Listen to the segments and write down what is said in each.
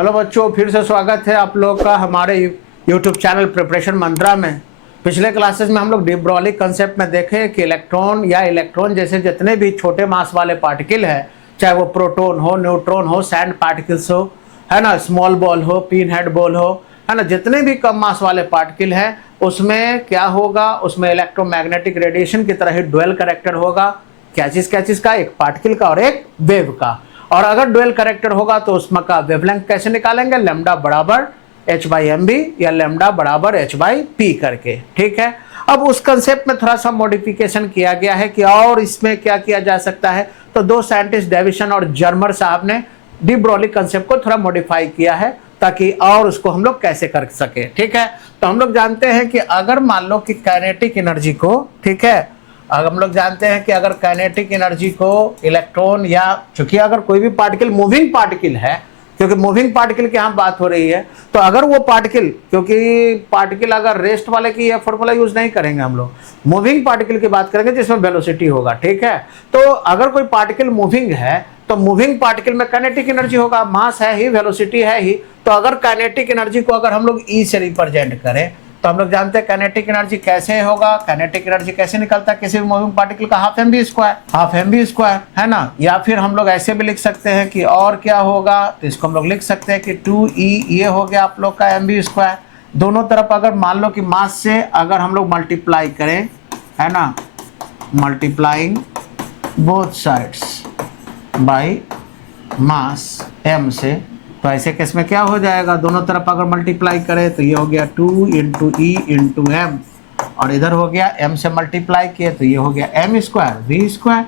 Hello बच्चों, फिर से स्वागत है आप लोग का हमारे YouTube चैनल प्रिपरेशन मंत्रा में। पिछले क्लासेस में हम लोग डी ब्रॉली कंसेप्ट में देखे कि इलेक्ट्रॉन या इलेक्ट्रॉन जैसे जितने भी छोटे मास वाले पार्टिकल है, चाहे वो प्रोटॉन हो, न्यूट्रॉन हो, सैंड पार्टिकल्स हो, है ना, स्मॉल बॉल हो, पिन हेड बॉल हो, है ना, जितने भी कम मास वाले पार्टिकल है उसमें क्या होगा, उसमें इलेक्ट्रोमैग्नेटिक रेडिएशन की तरह ही ड्वेल करेक्टर होगा। क्या चीज का, एक पार्टिकल का और एक वेव का। और अगर ड्वेल करेक्टर होगा तो उसमें का वेवलेंथ कैसे निकालेंगे, लैम्डा बराबर h/mv या लैम्डा बराबर h/p करके। ठीक है, अब उस कंसेप्ट में थोड़ा सा मॉडिफिकेशन किया गया है कि और इसमें क्या किया जा सकता है। तो दो साइंटिस्ट डेविसन और जर्मर साहब ने डी ब्रॉली कंसेप्ट को थोड़ा मॉडिफाई किया है ताकि और उसको हम लोग कैसे कर सके। ठीक है, तो हम लोग जानते हैं कि अगर मान लो कि काइनेटिक एनर्जी को, ठीक है, अगर हम लोग जानते हैं कि अगर काइनेटिक एनर्जी को इलेक्ट्रॉन या चूंकि अगर कोई भी पार्टिकल मूविंग पार्टिकल है, क्योंकि मूविंग पार्टिकल की यहाँ बात हो रही है, तो अगर वो पार्टिकल, क्योंकि पार्टिकल अगर रेस्ट वाले की ये फॉर्मूला यूज नहीं करेंगे, हम लोग मूविंग पार्टिकल की बात करेंगे जिसमें वेलोसिटी होगा। ठीक है, तो अगर कोई पार्टिकल मूविंग है तो मूविंग पार्टिकल में काइनेटिक एनर्जी होगा, मास है ही, वेलोसिटी है ही। तो अगर काइनेटिक एनर्जी को अगर हम लोग ई से रिप्रेजेंट करें तो हम लोग जानते हैं काइनेटिक एनर्जी कैसे होगा, काइनेटिक एनर्जी कैसे निकलता है किसी भी मूविंग पार्टिकल का, हाफ एम बी स्क्वायर, है ना। या फिर हम लोग ऐसे भी लिख सकते हैं कि और क्या होगा, तो इसको हम लोग लिख सकते हैं कि 2e ये हो गया आप लोग का mv स्क्वायर। दोनों तरफ अगर मान लो कि मास से अगर हम लोग मल्टीप्लाई करें, है ना, multiplying both sides by mass m से, तो ऐसे केस में क्या हो जाएगा, दोनों तरफ अगर मल्टीप्लाई करें तो ये हो गया 2 इंटू ई इंटू एम, और इधर हो गया m से मल्टीप्लाई किए तो ये हो गया m स्क्वायर v स्क्वायर।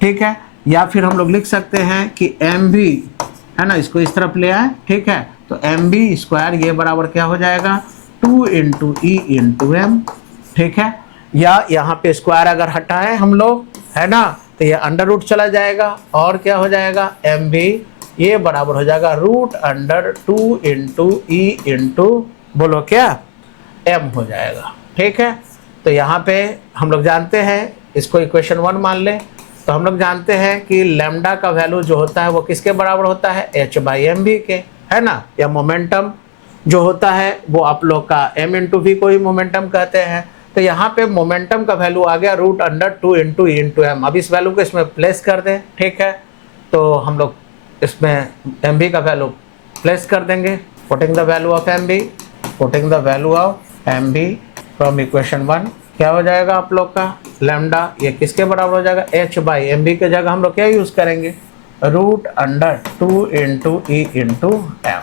ठीक है, या फिर हम लोग लिख सकते हैं कि mv, है ना, इसको इस तरफ ले आए। ठीक है, तो mv स्क्वायर ये बराबर क्या हो जाएगा 2 इंटू ई इंटू एम। ठीक है, या यहाँ पे स्क्वायर अगर हटाएं हम लोग, है ना, तो ये अंडर रूट चला जाएगा और क्या हो जाएगा mv ये बराबर हो जाएगा √2 इंटू ई इंटू बोलो क्या m हो जाएगा। ठीक है, तो यहाँ पे हम लोग जानते हैं, इसको इक्वेशन 1 मान लें, तो हम लोग जानते हैं कि लैम्डा का वैल्यू जो होता है वो किसके बराबर होता है, h/mv के, है ना। या मोमेंटम जो होता है वो आप लोग का m इंटू v को ही मोमेंटम कहते हैं। तो यहाँ पे मोमेंटम का वैल्यू आ गया √2 इंटू ई इंटू एम। अब इस वैल्यू को इसमें प्लेस कर दें। ठीक है, तो हम लोग इसमें mv का वैल्यू प्लेस कर देंगे, putting the value of mv, putting the value of mv from equation 1 क्या हो जाएगा आप लोग का लैम्डा ये किसके बराबर हो जाएगा, h/mv के जगह हम लोग क्या यूज करेंगे, √2 इंटू ई इंटू एम।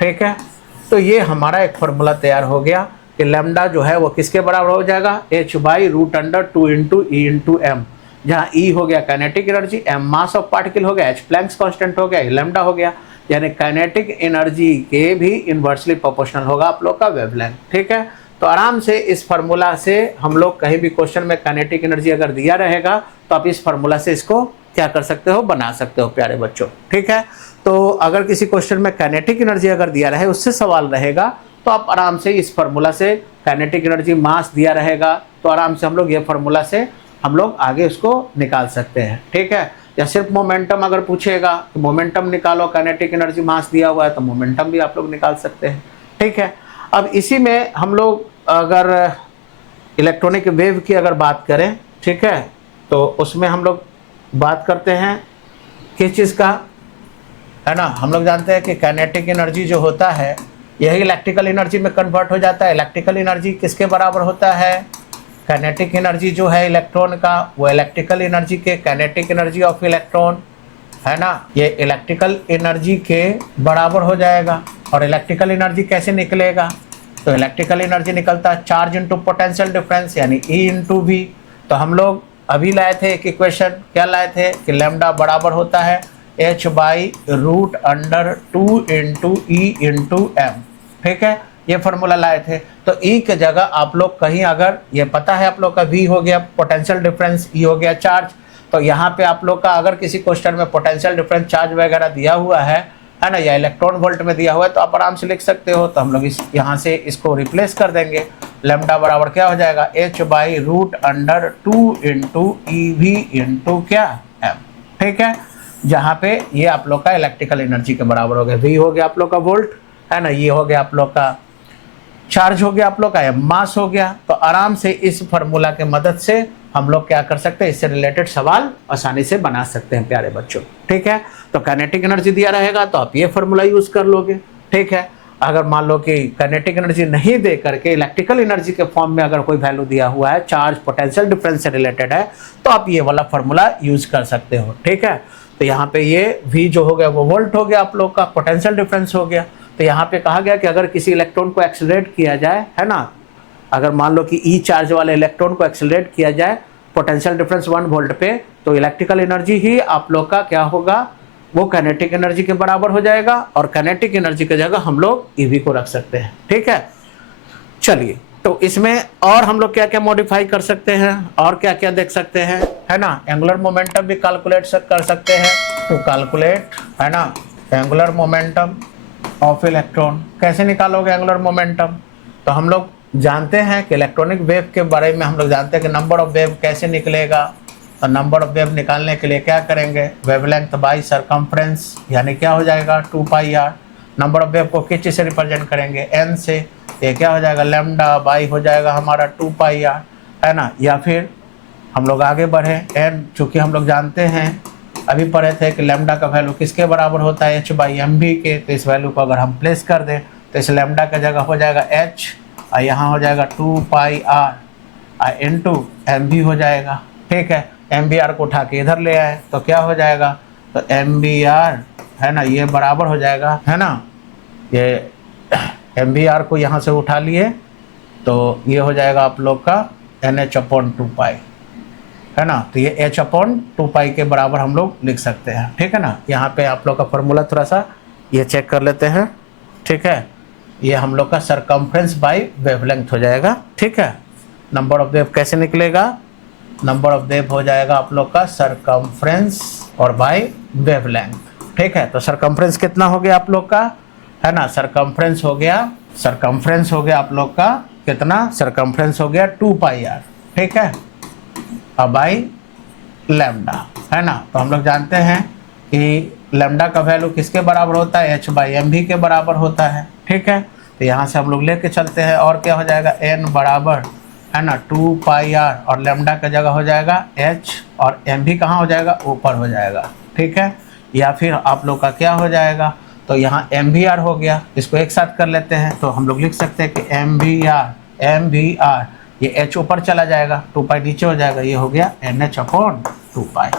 ठीक है, तो ये हमारा एक फॉर्मूला तैयार हो गया कि लैम्डा जो है वो किसके बराबर हो जाएगा, h/√2 into E into M, जहाँ E हो गया kinetic energy, m mass of particle हो गया, h प्लैंक्स कांस्टेंट हो गया, लैम्डा हो गया, यानी काइनेटिक एनर्जी के भी इनवर्सली प्रोपोर्शनल होगा आप लोग का वेवलेंथ। ठीक है, तो आराम से इस फार्मूला से हम लोग कहीं भी क्वेश्चन में काइनेटिक एनर्जी अगर दिया रहेगा तो आप इस फार्मूला से इसको क्या कर सकते हो, बना सकते हो प्यारे बच्चों। ठीक है, तो अगर किसी क्वेश्चन में काइनेटिक एनर्जी अगर दिया रहे, उससे सवाल रहेगा, तो आप आराम से इस फार्मूला से, काइनेटिक एनर्जी मास दिया रहेगा तो आराम से हम लोग ये फार्मूला से हम लोग आगे उसको निकाल सकते हैं। ठीक है, या सिर्फ मोमेंटम अगर पूछेगा तो मोमेंटम निकालो, काइनेटिक एनर्जी मास दिया हुआ है तो मोमेंटम भी आप लोग निकाल सकते हैं। ठीक है, अब इसी में हम लोग अगर इलेक्ट्रॉनिक वेव की अगर बात करें, ठीक है, तो उसमें हम लोग बात करते हैं किस चीज़ का, है ना। हम लोग जानते हैं कि काइनेटिक एनर्जी जो होता है यही इलेक्ट्रिकल एनर्जी में कन्वर्ट हो जाता है। इलेक्ट्रिकल एनर्जी किसके बराबर होता है, काइनेटिक एनर्जी जो है इलेक्ट्रॉन का वो इलेक्ट्रिकल एनर्जी के, काइनेटिक एनर्जी ऑफ इलेक्ट्रॉन, है ना, ये इलेक्ट्रिकल एनर्जी के बराबर हो जाएगा। और इलेक्ट्रिकल एनर्जी कैसे निकलेगा, तो इलेक्ट्रिकल एनर्जी निकलता है चार्ज इंटू पोटेंशियल डिफरेंस यानी E इंटू वी। तो हम लोग अभी लाए थे एक इक्वेशन, क्या लाए थे कि लैम्डा बराबर होता है h/√2 into E into M. ठीक है, ये फॉर्मूला लाए थे। तो E के जगह आप लोग कहीं अगर ये पता है आप लोग का V हो गया पोटेंशियल डिफरेंस, E हो गया चार्ज, तो यहाँ पे आप लोग का अगर किसी क्वेश्चन में पोटेंशियल डिफरेंस चार्ज वगैरह दिया हुआ है ना, या इलेक्ट्रॉन वोल्ट में दिया हुआ है तो आप आराम से लिख सकते हो। तो हम लोग इस यहाँ से इसको रिप्लेस कर देंगे, लैम्डा बराबर क्या हो जाएगा h/√2 into E V into क्या एम। ठीक है, जहाँ पे ये आप लोग का इलेक्ट्रिकल एनर्जी के बराबर हो गया। V हो गया आप लोग का वोल्ट, है ना, ये हो गया आप लोग का चार्ज, हो गया आप लोग का मास हो गया। तो आराम से इस फार्मूला के मदद से हम लोग क्या कर सकते हैं, इससे रिलेटेड सवाल आसानी से बना सकते हैं प्यारे बच्चों। ठीक है, तो काइनेटिक एनर्जी दिया रहेगा तो आप ये फार्मूला यूज कर लोगे। ठीक है, अगर मान लो कि काइनेटिक एनर्जी नहीं दे करके इलेक्ट्रिकल एनर्जी के फॉर्म में अगर कोई वैल्यू दिया हुआ है, चार्ज पोटेंशियल डिफरेंस से रिलेटेड है, तो आप ये वाला फार्मूला यूज कर सकते हो। ठीक है, तो यहाँ पे ये V जो हो गया वो वोल्ट हो गया आप लोग का, पोटेंशियल डिफरेंस हो गया। तो यहाँ पे कहा गया कि अगर किसी इलेक्ट्रॉन को एक्सेलरेट किया जाए, है ना, अगर मान लो कि E चार्ज वाले इलेक्ट्रॉन को एक्सेलरेट किया जाए पोटेंशियल डिफरेंस 1 वोल्ट पे, तो इलेक्ट्रिकल एनर्जी ही आप लोग का क्या होगा, वो काइनेटिक एनर्जी के बराबर हो जाएगा। और काइनेटिक एनर्जी की जगह हम लोग EV को रख सकते हैं। ठीक है, चलिए, तो इसमें और हम लोग क्या क्या मॉडिफाई कर सकते हैं और क्या क्या देख सकते हैं, है ना, एंगुलर मोमेंटम भी कैलकुलेट कर सकते हैं। तो कैलकुलेट, है ना, एंगुलर मोमेंटम ऑफ इलेक्ट्रॉन। कैसे निकालोगे एंगुलर मोमेंटम, तो हम लोग जानते हैं कि इलेक्ट्रॉनिक वेव के बारे में हम लोग जानते हैं कि नंबर ऑफ वेव कैसे निकलेगा। तो नंबर ऑफ वेव निकालने के लिए क्या करेंगे, वेवलेंथ बाई सरकमफ्रेंस, यानी क्या हो जाएगा 2πr। नंबर ऑफ वेव को किस चीज़ से रिप्रेजेंट करेंगे, n से, ये क्या हो जाएगा लैम्डा बाई हो जाएगा हमारा 2πr, है ना। या फिर हम लोग आगे बढ़े, n चूँकि हम लोग जानते हैं अभी पढ़े थे कि लैम्डा का वैल्यू किसके बराबर होता है, h/mv के। तो इस वैल्यू को अगर हम प्लेस कर दें तो इस लैम्डा का जगह हो जाएगा h, और यहाँ हो जाएगा 2πr इंटू mv हो जाएगा। ठीक है, mvr को उठा के इधर ले आए तो क्या हो जाएगा, तो mvr, है ना, ये बराबर हो जाएगा, है ना, ये mvr को यहाँ से उठा लिए तो ये हो जाएगा आप लोग का NH/2π, है ना। तो ये H/2π के बराबर हम लोग लिख सकते हैं। ठीक है ना, यहाँ पे आप लोग का फॉर्मूला थोड़ा सा ये चेक कर लेते हैं। ठीक है, ये हम लोग का सरकमफ्रेंस बाई वेवलेंथ हो जाएगा। ठीक है, नंबर ऑफ वेव कैसे निकलेगा, नंबर ऑफ वेव हो जाएगा आप लोग का सरकमफ्रेंस और बाई वेवलेंथ। ठीक है, तो सरकमफ्रेंस कितना हो गया आप लोग का, है ना, सरकमफ्रेंस हो गया आप लोग का कितना, सरकमफ्रेंस हो गया 2πr। ठीक है, अब बाई लैम्डा, है ना। तो हम लोग जानते हैं कि लैम्डा का वैल्यू किसके बराबर होता है, h/mv के बराबर होता है। ठीक है, तो यहाँ से हम लोग लेके चलते हैं और क्या हो जाएगा, n बराबर, है ना, 2πr, और लैम्डा का जगह हो जाएगा h, और mv कहाँ हो जाएगा, ऊपर हो जाएगा। ठीक है, या फिर आप लोग का क्या हो जाएगा, तो यहाँ mvr हो गया, इसको एक साथ कर लेते हैं तो हम लोग लिख सकते हैं कि mvr, ये h ऊपर चला जाएगा, 2π नीचे हो जाएगा, ये हो गया NH/2π।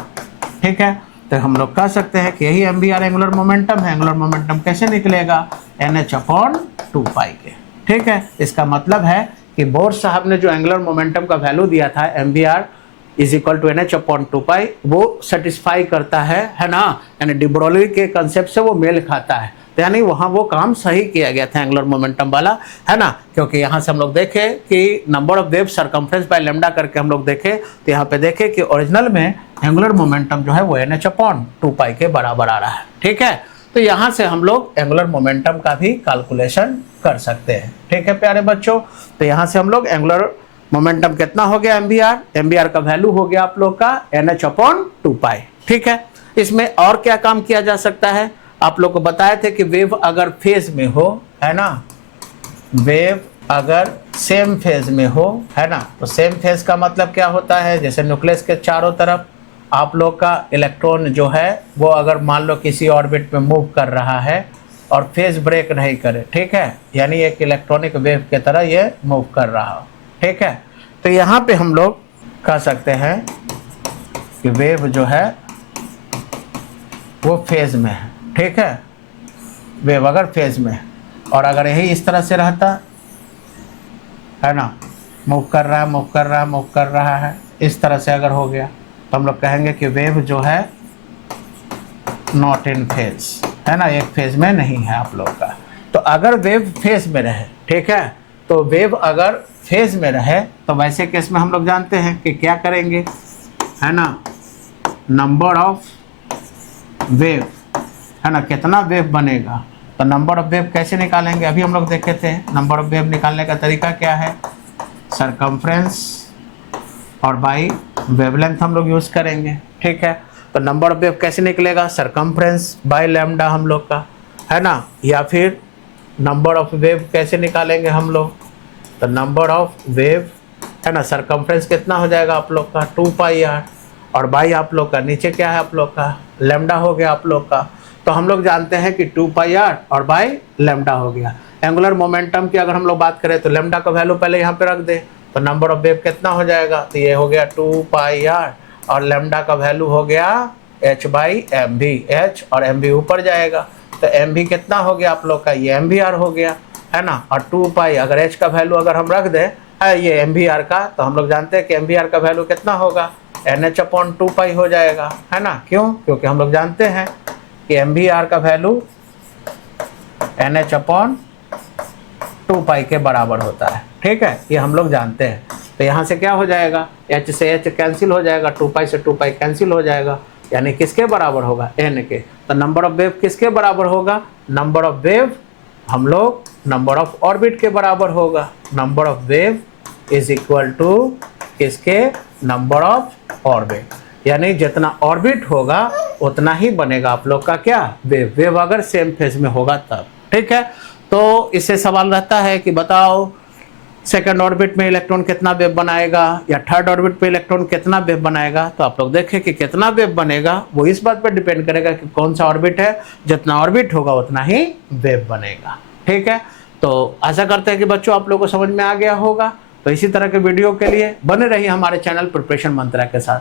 ठीक है, तो हम लोग कह सकते हैं कि यही mvr एंगुलर मोमेंटम है। एंगुलर मोमेंटम कैसे निकलेगा, NH/2π के। ठीक है, इसका मतलब है कि बोर साहब ने जो एंगुलर मोमेंटम का वैल्यू दिया था mvr = NH/2π, वो सेटिस्फाई करता है ना, यानी डी ब्रोगली के कंसेप्ट से वो मेल खाता है। तो यानी वहाँ वो काम सही किया गया था एंगुलर मोमेंटम वाला, है ना, क्योंकि यहाँ से हम लोग देखें कि number of wave circumference by lambda करके हम लोग देखें तो यहाँ पे देखें कि ओरिजिनल में एंगुलर मोमेंटम जो है वो NH/2π के बराबर आ रहा है। ठीक है, तो यहाँ से हम लोग एंगुलर मोमेंटम का भी कैलकुलेशन कर सकते हैं। ठीक है प्यारे बच्चों, तो यहाँ से हम लोग एंगुलर मोमेंटम कितना हो गया, mvr का वैल्यू हो गया आप लोग का NH/2π। ठीक है, इसमें और क्या काम किया जा सकता है, आप लोग को बताए थे कि वेव अगर फेज में हो, है ना, वेव अगर सेम फेज में हो, है ना, तो सेम फेज का मतलब क्या होता है, जैसे न्यूक्लियस के चारों तरफ आप लोग का इलेक्ट्रॉन जो है वो अगर मान लो किसी ऑर्बिट में मूव कर रहा है और फेज ब्रेक नहीं करे, ठीक है, यानी एक इलेक्ट्रॉनिक वेव की तरह ये मूव कर रहा हो। ठीक है, तो यहाँ पे हम लोग कह सकते हैं कि वेव जो है वो फेज में है। ठीक है, वेव अगर फेज में, और अगर यही इस तरह से रहता, है ना, मूव कर रहा है, इस तरह से अगर हो गया तो हम लोग कहेंगे कि वेव जो है नॉट इन फेज, है ना, एक फेज में नहीं है आप लोग का। तो अगर वेव फेज में रहे, ठीक है, तो वेव अगर फेज में रहे तो वैसे केस में हम लोग जानते हैं कि क्या करेंगे, है ना, नंबर ऑफ वेव, है ना, कितना वेव बनेगा, तो नंबर ऑफ वेव कैसे निकालेंगे, अभी हम लोग देखे थे। नंबर ऑफ वेव निकालने का तरीका क्या है, सरकमफ्रेंस और बाई वेवलेंथ हम लोग यूज़ करेंगे। ठीक है, तो नंबर ऑफ वेव कैसे निकलेगा, सरकमफ्रेंस बाय लैम्डा हम लोग का, है ना। या फिर नंबर ऑफ वेव कैसे निकालेंगे हम लोग, तो नंबर ऑफ वेव, है ना, सरकमफ्रेंस कितना हो जाएगा आप लोग का 2πr, और बाई आप लोग का नीचे क्या है आप लोग का लैम्डा हो गया आप लोग का। तो हम लोग जानते हैं कि 2πr और बाई लैम्डा हो गया। एंगुलर मोमेंटम की अगर हम लोग बात करें तो लैम्डा का वैल्यू पहले यहाँ पे रख दे, तो नंबर ऑफ वेव कितना हो जाएगा, तो ये हो गया 2πr और लैम्डा का वैल्यू हो गया h/mv, h और mv ऊपर जाएगा, तो mv कितना हो गया आप लोग का, ये mvr हो गया, है ना। और 2π अगर h का वैल्यू अगर हम रख दें है ये mvr का, तो हम लोग जानते हैं कि mvr का वैल्यू कितना होगा, nh/2π हो जाएगा, है ना। क्यों, क्योंकि हम लोग जानते हैं कि mvr का वैल्यू nh/2π के बराबर होता है, ठीक है, ये हम लोग जानते हैं। तो यहाँ से क्या हो जाएगा, h से h कैंसिल हो जाएगा, 2π से 2π कैंसिल हो जाएगा, यानी किसके बराबर होगा, n के। तो नंबर ऑफ वेव किसके बराबर होगा, नंबर ऑफ वेव हम लोग नंबर ऑफ ऑर्बिट के बराबर होगा। Number of wave is equal to किसके, नंबर ऑफ ऑर्बिट, यानी जितना ऑर्बिट होगा उतना ही बनेगा आप लोग का क्या, वेव। वेव अगर सेम फेज में होगा तब, ठीक है। तो इससे सवाल रहता है कि बताओ सेकंड ऑर्बिट में इलेक्ट्रॉन कितना वेव बनाएगा या थर्ड ऑर्बिट पे इलेक्ट्रॉन कितना वेव बनाएगा। तो आप लोग देखें कि कितना वेव बनेगा वो इस बात पर डिपेंड करेगा कि कौन सा ऑर्बिट है, जितना ऑर्बिट होगा उतना ही वेव बनेगा, ठीक है। तो आशा करते हैं कि बच्चों आप लोगों को समझ में आ गया होगा। तो इसी तरह के वीडियो के लिए बने रहिए हमारे चैनल प्रिपरेशन मंत्रा के साथ।